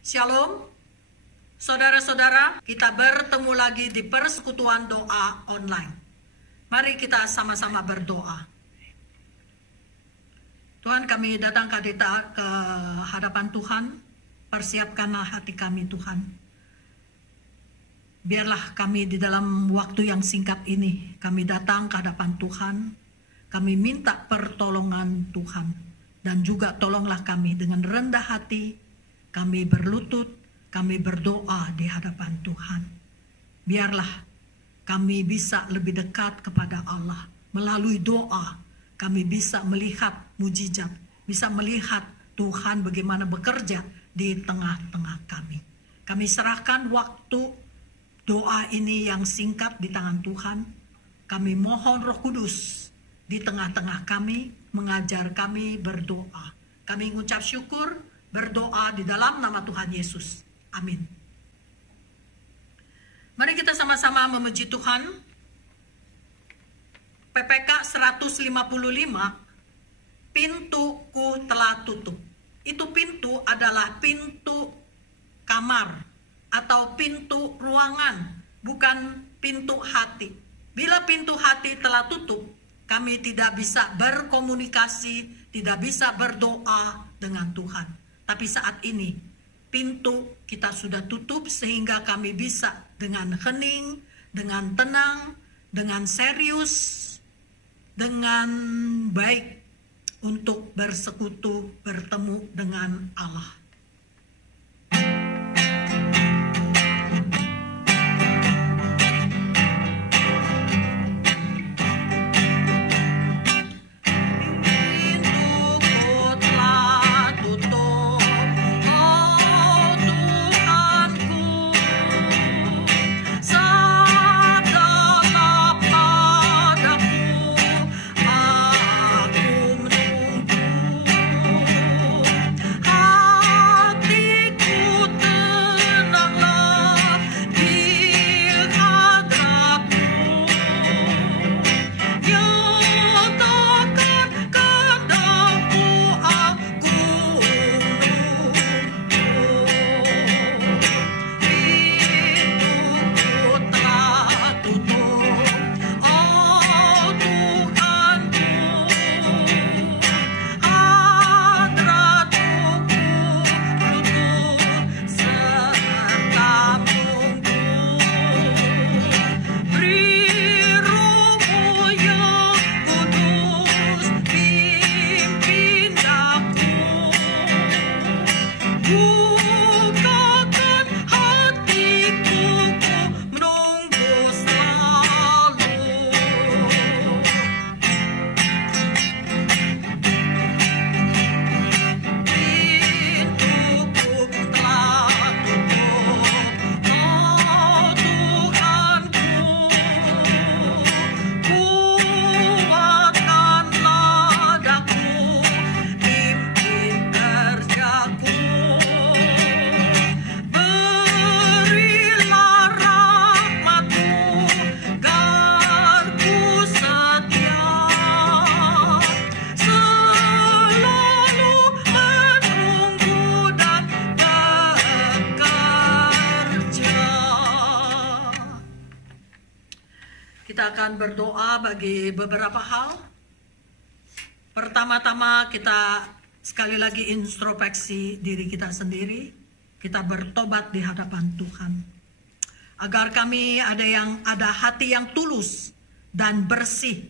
Shalom, saudara-saudara, kita bertemu lagi di persekutuan doa online. Mari kita sama-sama berdoa. Tuhan, kami datang ke hadapan Tuhan. Persiapkanlah hati kami, Tuhan. Biarlah kami di dalam waktu yang singkat ini, kami datang ke hadapan Tuhan. Kami minta pertolongan Tuhan. Dan juga tolonglah kami dengan rendah hati. Kami berlutut, kami berdoa di hadapan Tuhan. Biarlah kami bisa lebih dekat kepada Allah. Melalui doa, kami bisa melihat mujizat, bisa melihat Tuhan bagaimana bekerja di tengah-tengah kami. Kami serahkan waktu doa ini yang singkat di tangan Tuhan. Kami mohon Roh Kudus di tengah-tengah kami, mengajar kami berdoa. Kami mengucap syukur, berdoa di dalam nama Tuhan Yesus. Amin. Mari kita sama-sama memuji Tuhan. PPK 155, pintuku telah tutup. Itu pintu adalah pintu kamar atau pintu ruangan, bukan pintu hati. Bila pintu hati telah tutup, kami tidak bisa berkomunikasi, tidak bisa berdoa dengan Tuhan. Tapi saat ini, pintu kita sudah tutup sehingga kami bisa dengan hening, dengan tenang, dengan serius, dengan baik untuk bersekutu, bertemu dengan Allah. Kita akan berdoa bagi beberapa hal. Pertama-tama kita sekali lagi introspeksi diri kita sendiri. Kita bertobat di hadapan Tuhan. Agar kami ada hati yang tulus dan bersih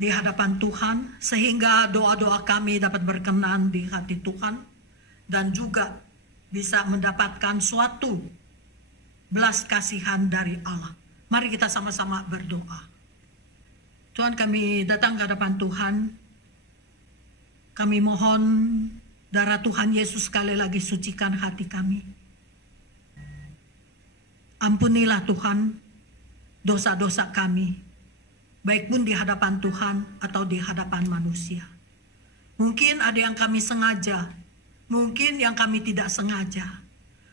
di hadapan Tuhan. Sehingga doa-doa kami dapat berkenan di hati Tuhan. Dan juga bisa mendapatkan suatu belas kasihan dari Allah. Mari kita sama-sama berdoa. Tuhan, kami datang ke hadapan Tuhan. Kami mohon darah Tuhan Yesus sekali lagi sucikan hati kami. Ampunilah Tuhan dosa-dosa kami. Baik pun di hadapan Tuhan atau di hadapan manusia. Mungkin ada yang kami sengaja. Mungkin yang kami tidak sengaja.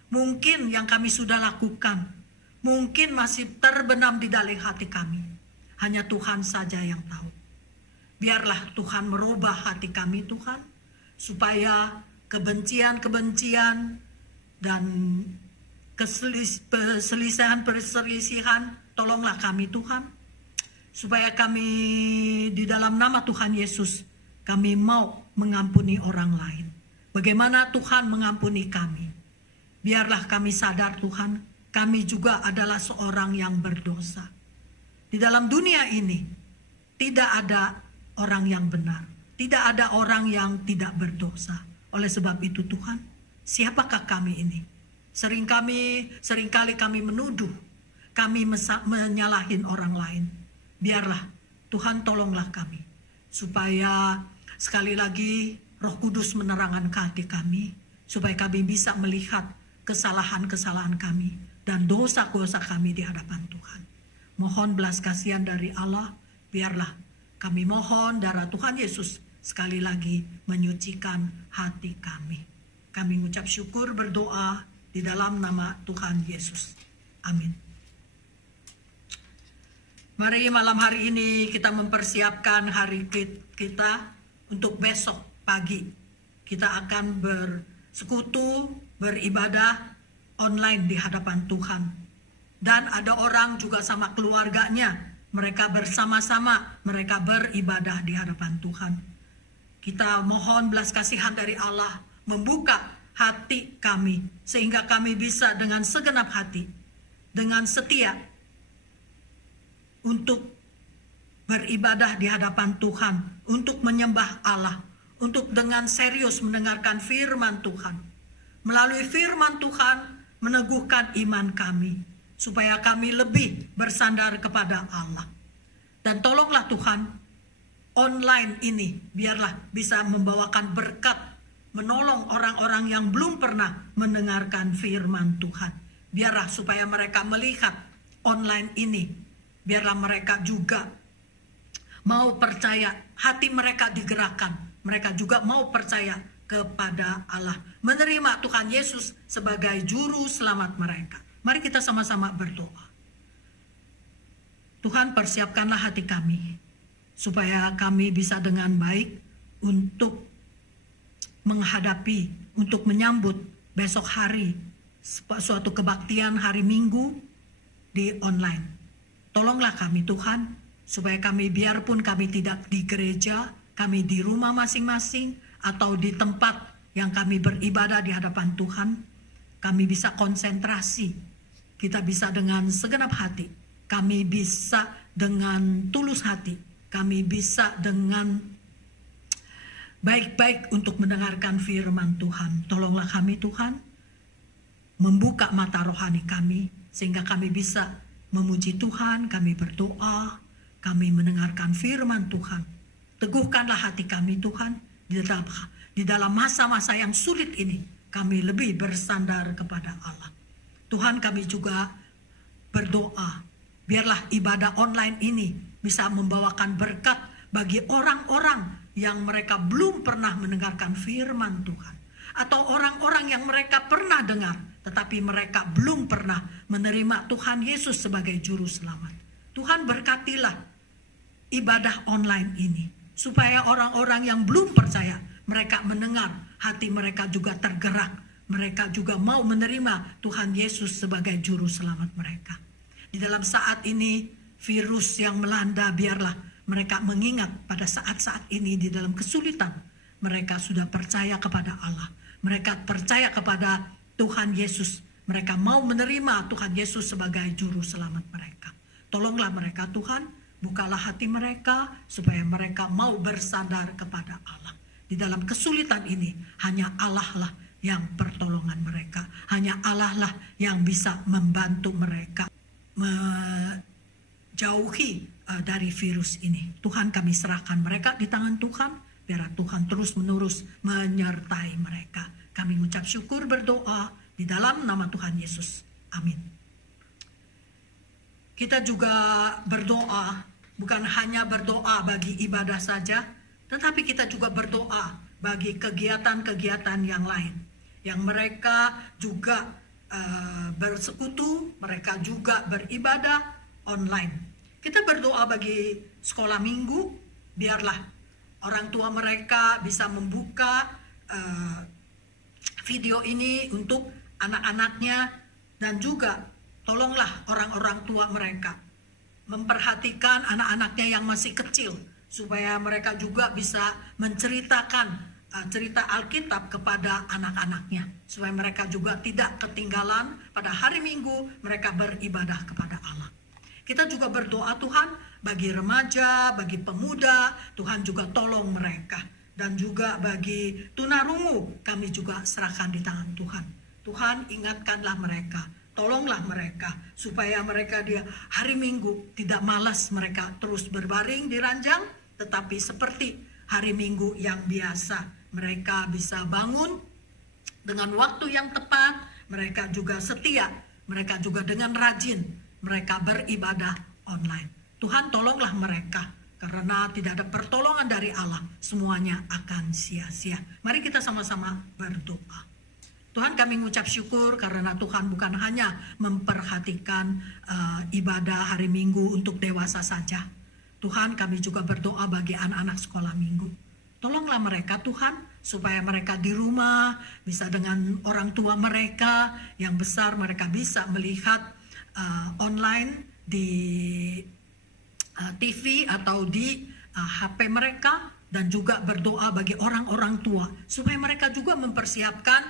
Mungkin yang kami sudah lakukan. Mungkin masih terbenam di dalam hati kami. Hanya Tuhan saja yang tahu. Biarlah Tuhan merubah hati kami, Tuhan. Supaya kebencian-kebencian, dan perselisihan, tolonglah kami Tuhan, supaya kami di dalam nama Tuhan Yesus, kami mau mengampuni orang lain. Bagaimana Tuhan mengampuni kami? Biarlah kami sadar Tuhan, kami juga adalah seorang yang berdosa. Di dalam dunia ini, tidak ada orang yang benar. Tidak ada orang yang tidak berdosa. Oleh sebab itu Tuhan, siapakah kami ini? Seringkali kami menuduh, kami menyalahin orang lain. Biarlah Tuhan tolonglah kami, supaya sekali lagi Roh Kudus menerangkan hati kami, supaya kami bisa melihat kesalahan-kesalahan kami dan dosa-dosa kami di hadapan Tuhan. Mohon belas kasihan dari Allah, biarlah kami mohon darah Tuhan Yesus sekali lagi menyucikan hati kami. Kami mengucap syukur berdoa di dalam nama Tuhan Yesus. Amin. Mari malam hari ini kita mempersiapkan hari kita untuk besok pagi. Kita akan bersekutu, beribadah online di hadapan Tuhan. Dan ada orang juga sama keluarganya, mereka bersama-sama, mereka beribadah di hadapan Tuhan. Kita mohon belas kasihan dari Allah membuka hati kami, sehingga kami bisa dengan segenap hati, dengan setia, untuk beribadah di hadapan Tuhan, untuk menyembah Allah, untuk dengan serius mendengarkan firman Tuhan. Melalui firman Tuhan meneguhkan iman kami, supaya kami lebih bersandar kepada Allah. Dan tolonglah Tuhan, online ini biarlah bisa membawakan berkat, menolong orang-orang yang belum pernah mendengarkan firman Tuhan. Biarlah supaya mereka melihat online ini, biarlah mereka juga mau percaya, hati mereka digerakkan. Mereka juga mau percaya kepada Allah, menerima Tuhan Yesus sebagai juru selamat mereka. Mari kita sama-sama berdoa. Tuhan, persiapkanlah hati kami, supaya kami bisa dengan baik untuk menghadapi, untuk menyambut besok hari, suatu kebaktian hari Minggu di online. Tolonglah kami Tuhan, supaya kami biarpun kami tidak di gereja, kami di rumah masing-masing, atau di tempat yang kami beribadah di hadapan Tuhan, kami bisa konsentrasi, kita bisa dengan segenap hati, kami bisa dengan tulus hati, kami bisa dengan baik-baik untuk mendengarkan firman Tuhan. Tolonglah kami Tuhan, membuka mata rohani kami, sehingga kami bisa memuji Tuhan, kami berdoa, kami mendengarkan firman Tuhan. Teguhkanlah hati kami Tuhan, di dalam masa-masa yang sulit ini, kami lebih bersandar kepada Allah. Tuhan, kami juga berdoa, biarlah ibadah online ini bisa membawakan berkat bagi orang-orang yang mereka belum pernah mendengarkan firman Tuhan. Atau orang-orang yang mereka pernah dengar, tetapi mereka belum pernah menerima Tuhan Yesus sebagai juru selamat. Tuhan, berkatilah ibadah online ini, supaya orang-orang yang belum percaya, mereka mendengar, hati mereka juga tergerak, mereka juga mau menerima Tuhan Yesus sebagai juru selamat mereka. Di dalam saat ini, virus yang melanda, biarlah mereka mengingat pada saat-saat ini di dalam kesulitan, mereka sudah percaya kepada Allah, mereka percaya kepada Tuhan Yesus, mereka mau menerima Tuhan Yesus sebagai juru selamat mereka. Tolonglah mereka Tuhan, bukalah hati mereka supaya mereka mau bersandar kepada Allah. Di dalam kesulitan ini, hanya Allah lah yang pertolongan mereka, hanya Allah lah yang bisa membantu mereka menjauhi dari virus ini. Tuhan, kami serahkan mereka di tangan Tuhan, biar Tuhan terus-menerus menyertai mereka. Kami mengucap syukur berdoa di dalam nama Tuhan Yesus. Amin. Kita juga berdoa, bukan hanya berdoa bagi ibadah saja, tetapi kita juga berdoa bagi kegiatan-kegiatan yang lain. Yang mereka juga bersekutu, mereka juga beribadah online. Kita berdoa bagi sekolah minggu, biarlah orang tua mereka bisa membuka video ini untuk anak-anaknya, dan juga tolonglah orang-orang tua mereka memperhatikan anak-anaknya yang masih kecil, supaya mereka juga bisa menceritakan cerita Alkitab kepada anak-anaknya, supaya mereka juga tidak ketinggalan pada hari Minggu mereka beribadah kepada Allah. Kita juga berdoa Tuhan bagi remaja, bagi pemuda, Tuhan juga tolong mereka. Dan juga bagi tunarungu, kami juga serahkan di tangan Tuhan. Tuhan, ingatkanlah mereka, tolonglah mereka, supaya mereka di hari Minggu tidak malas mereka terus berbaring di ranjang, tetapi seperti hari Minggu yang biasa, mereka bisa bangun dengan waktu yang tepat, mereka juga setia, mereka juga dengan rajin, mereka beribadah online. Tuhan, tolonglah mereka, karena tidak ada pertolongan dari Allah, semuanya akan sia-sia. Mari kita sama-sama berdoa. Tuhan, kami mengucap syukur karena Tuhan bukan hanya memperhatikan ibadah hari Minggu untuk dewasa saja. Tuhan, kami juga berdoa bagi anak-anak sekolah Minggu. Tolonglah mereka Tuhan, supaya mereka di rumah bisa dengan orang tua mereka yang besar, mereka bisa melihat online di TV atau di HP mereka, dan juga berdoa bagi orang-orang tua supaya mereka juga mempersiapkan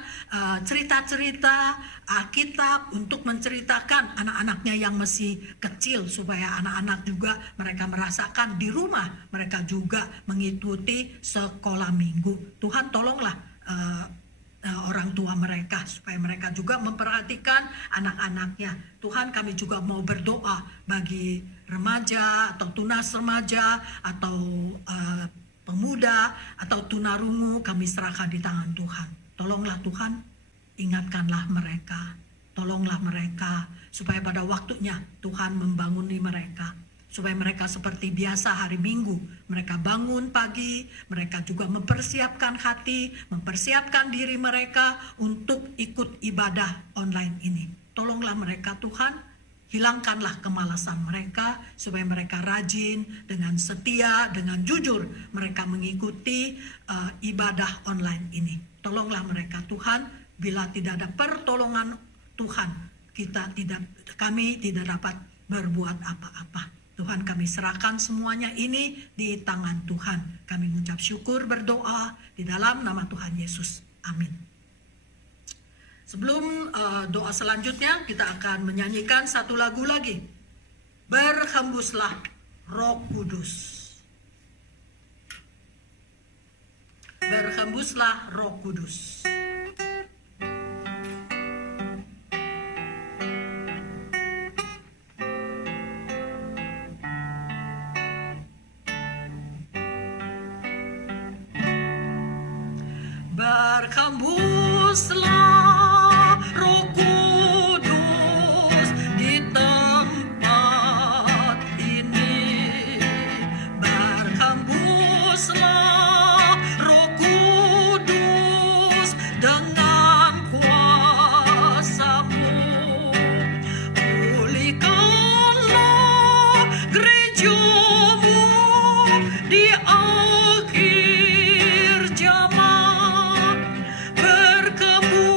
cerita-cerita Alkitab untuk menceritakan anak-anaknya yang masih kecil, supaya anak-anak juga mereka merasakan di rumah mereka juga mengikuti sekolah Minggu. Tuhan, tolonglah orang tua mereka supaya mereka juga memperhatikan anak-anaknya. Tuhan, kami juga mau berdoa bagi remaja atau tunas remaja atau pemuda atau tunarungu, kami serahkan di tangan Tuhan. Tolonglah Tuhan, ingatkanlah mereka, tolonglah mereka supaya pada waktunya Tuhan membanguni mereka, supaya mereka seperti biasa hari Minggu, mereka bangun pagi, mereka juga mempersiapkan hati, mempersiapkan diri mereka untuk ikut ibadah online ini. Tolonglah mereka Tuhan, hilangkanlah kemalasan mereka, supaya mereka rajin, dengan setia, dengan jujur, mereka mengikuti ibadah online ini. Tolonglah mereka Tuhan, bila tidak ada pertolongan Tuhan, kami tidak dapat berbuat apa-apa. Tuhan, kami serahkan semuanya ini di tangan Tuhan. Kami mengucap syukur, berdoa di dalam nama Tuhan Yesus. Amin. Sebelum doa selanjutnya, kita akan menyanyikan satu lagu lagi. Berhembuslah Roh Kudus. Berhembuslah Roh Kudus. Berhembuslah Roh Kudus di tempat ini. Berhembuslah Roh Kudus dengan kuasa-Mu. Pulihkanlah gereja-Mu di akhir zaman. Berkebun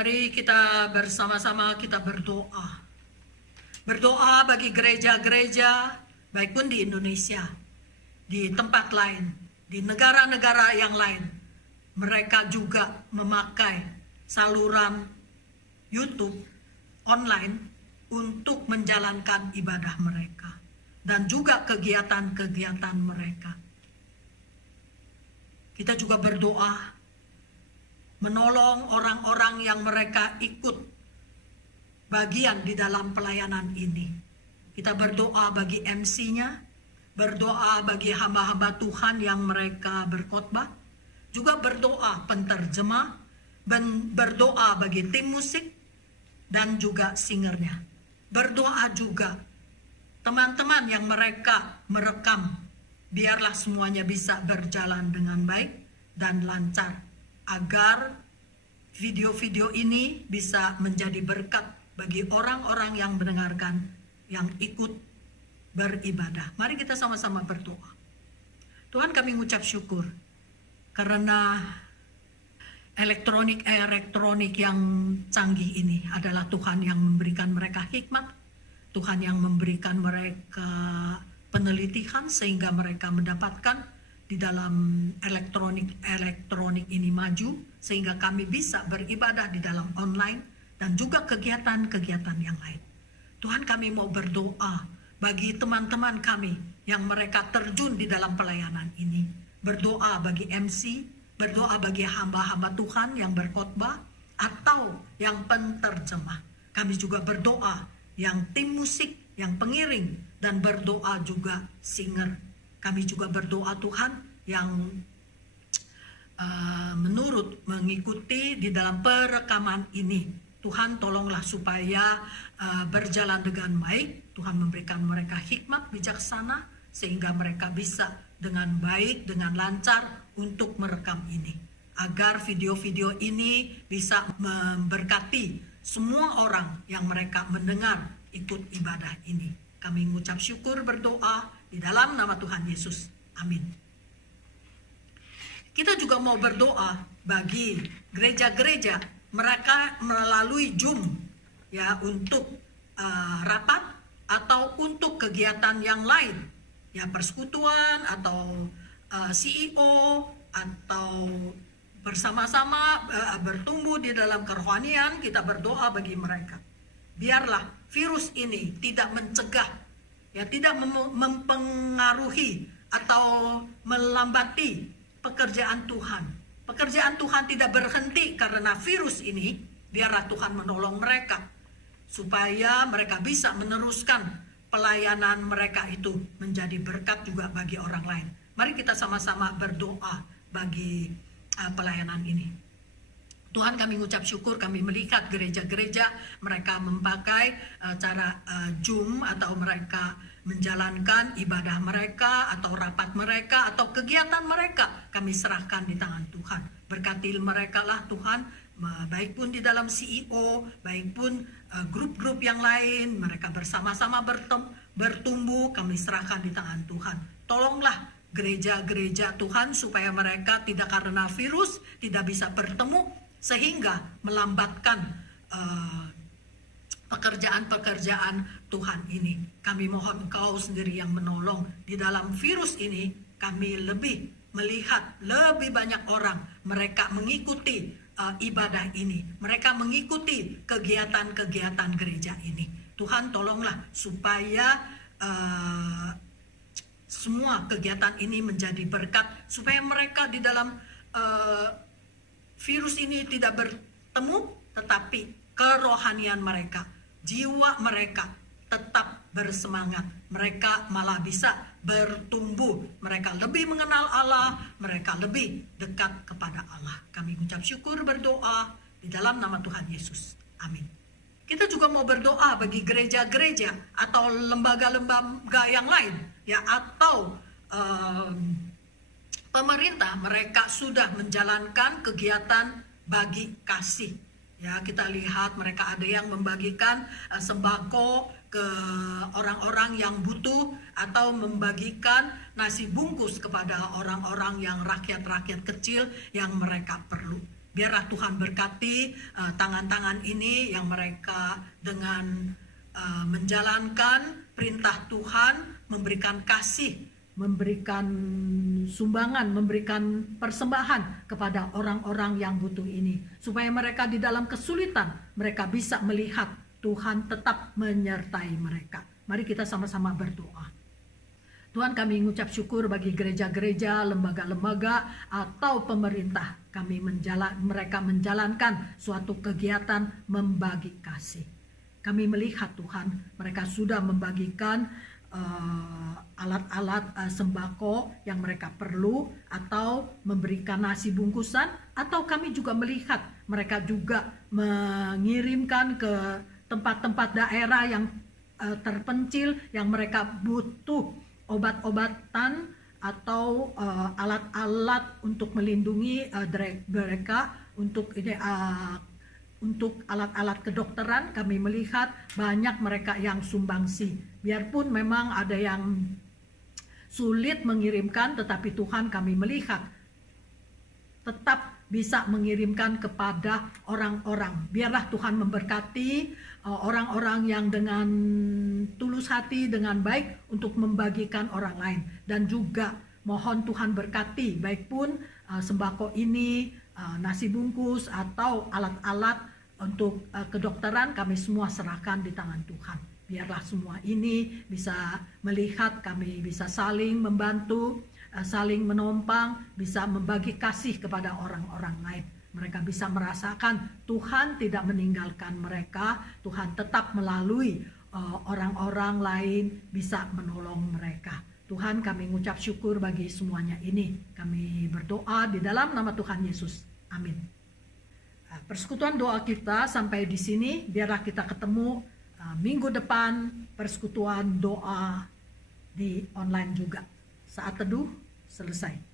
Mari kita bersama-sama kita berdoa. Berdoa bagi gereja-gereja, baik pun di Indonesia, di tempat lain, di negara-negara yang lain. Mereka juga memakai saluran YouTube online untuk menjalankan ibadah mereka. Dan juga kegiatan-kegiatan mereka. Kita juga berdoa menolong orang-orang yang mereka ikut bagian di dalam pelayanan ini. Kita berdoa bagi MC-nya, berdoa bagi hamba-hamba Tuhan yang mereka berkhotbah, juga berdoa penterjemah, berdoa bagi tim musik, dan juga singernya. Berdoa juga teman-teman yang mereka merekam, biarlah semuanya bisa berjalan dengan baik dan lancar, agar video-video ini bisa menjadi berkat bagi orang-orang yang mendengarkan, yang ikut beribadah. Mari kita sama-sama berdoa. Tuhan, kami mengucap syukur karena elektronik yang canggih ini adalah Tuhan yang memberikan mereka hikmat, Tuhan yang memberikan mereka penelitian sehingga mereka mendapatkan di dalam elektronik ini maju, sehingga kami bisa beribadah di dalam online dan juga kegiatan-kegiatan yang lain. Tuhan, kami mau berdoa bagi teman-teman kami yang mereka terjun di dalam pelayanan ini. Berdoa bagi MC, berdoa bagi hamba-hamba Tuhan yang berkhotbah atau yang penterjemah. Kami juga berdoa yang tim musik, yang pengiring, dan berdoa juga singer. Kami juga berdoa Tuhan yang mengikuti di dalam perekaman ini. Tuhan, tolonglah supaya berjalan dengan baik. Tuhan memberikan mereka hikmat bijaksana sehingga mereka bisa dengan baik, dengan lancar untuk merekam ini. Agar video-video ini bisa memberkati semua orang yang mereka mendengar ikut ibadah ini. Kami mengucap syukur berdoa di dalam nama Tuhan Yesus. Amin. Kita juga mau berdoa bagi gereja-gereja mereka melalui Zoom ya, untuk rapat atau untuk kegiatan yang lain ya, persekutuan atau CEO atau bersama-sama bertumbuh di dalam kerohanian. Kita berdoa bagi mereka. Biarlah virus ini tidak mencegah ya, tidak mempengaruhi atau melambati pekerjaan Tuhan. Pekerjaan Tuhan tidak berhenti karena virus ini. Biarlah Tuhan menolong mereka supaya mereka bisa meneruskan pelayanan mereka itu menjadi berkat juga bagi orang lain. Mari kita sama-sama berdoa bagi pelayanan ini. Tuhan, kami mengucap syukur, kami melihat gereja-gereja mereka memakai cara Zoom atau mereka menjalankan ibadah mereka atau rapat mereka atau kegiatan mereka. Kami serahkan di tangan Tuhan. Berkati mereka lah Tuhan, baik pun di dalam CEO, baik pun grup-grup yang lain, mereka bersama-sama bertumbuh, kami serahkan di tangan Tuhan. Tolonglah gereja-gereja Tuhan supaya mereka tidak karena virus tidak bisa bertemu, sehingga melambatkan pekerjaan-pekerjaan Tuhan ini. Kami mohon Engkau sendiri yang menolong. Di dalam virus ini kami lebih melihat lebih banyak orang mereka mengikuti ibadah ini. Mereka mengikuti kegiatan-kegiatan gereja ini. Tuhan, tolonglah supaya semua kegiatan ini menjadi berkat, supaya mereka di dalam virus ini tidak bertemu, tetapi kerohanian mereka, jiwa mereka tetap bersemangat. Mereka malah bisa bertumbuh. Mereka lebih mengenal Allah, mereka lebih dekat kepada Allah. Kami mengucap syukur berdoa di dalam nama Tuhan Yesus. Amin. Kita juga mau berdoa bagi gereja-gereja atau lembaga-lembaga yang lain, ya, atau pemerintah. Mereka sudah menjalankan kegiatan bagi kasih. Ya, kita lihat mereka ada yang membagikan sembako ke orang-orang yang butuh atau membagikan nasi bungkus kepada orang-orang yang rakyat-rakyat kecil yang mereka perlu. Biarlah Tuhan berkati tangan-tangan ini yang mereka dengan menjalankan perintah Tuhan, memberikan kasih, memberikan sumbangan, memberikan persembahan kepada orang-orang yang butuh ini. Supaya mereka di dalam kesulitan, mereka bisa melihat Tuhan tetap menyertai mereka. Mari kita sama-sama berdoa. Tuhan, kami mengucap syukur bagi gereja-gereja, lembaga-lembaga, atau pemerintah. Mereka menjalankan suatu kegiatan membagi kasih. Kami melihat Tuhan, mereka sudah membagikan alat-alat sembako yang mereka perlu, atau memberikan nasi bungkusan, atau kami juga melihat mereka juga mengirimkan ke tempat-tempat daerah yang terpencil, yang mereka butuh obat-obatan atau alat-alat untuk melindungi mereka, untuk alat-alat kedokteran. Kami melihat banyak mereka yang sumbangsi. Biarpun memang ada yang sulit mengirimkan, tetapi Tuhan, kami melihat tetap bisa mengirimkan kepada orang-orang. Biarlah Tuhan memberkati orang-orang yang dengan tulus hati, dengan baik untuk membagikan orang lain. Dan juga mohon Tuhan berkati, baik pun sembako ini, nasi bungkus, atau alat-alat untuk kedokteran, kami semua serahkan di tangan Tuhan. Biarlah semua ini bisa melihat, kami bisa saling membantu, saling menompang, bisa membagi kasih kepada orang-orang lain. Mereka bisa merasakan Tuhan tidak meninggalkan mereka, Tuhan tetap melalui orang-orang lain bisa menolong mereka. Tuhan, kami mengucap syukur bagi semuanya ini. Kami berdoa di dalam nama Tuhan Yesus. Amin. Persekutuan doa kita sampai di sini. Biarlah kita ketemu minggu depan, persekutuan doa di online juga. Saat teduh selesai.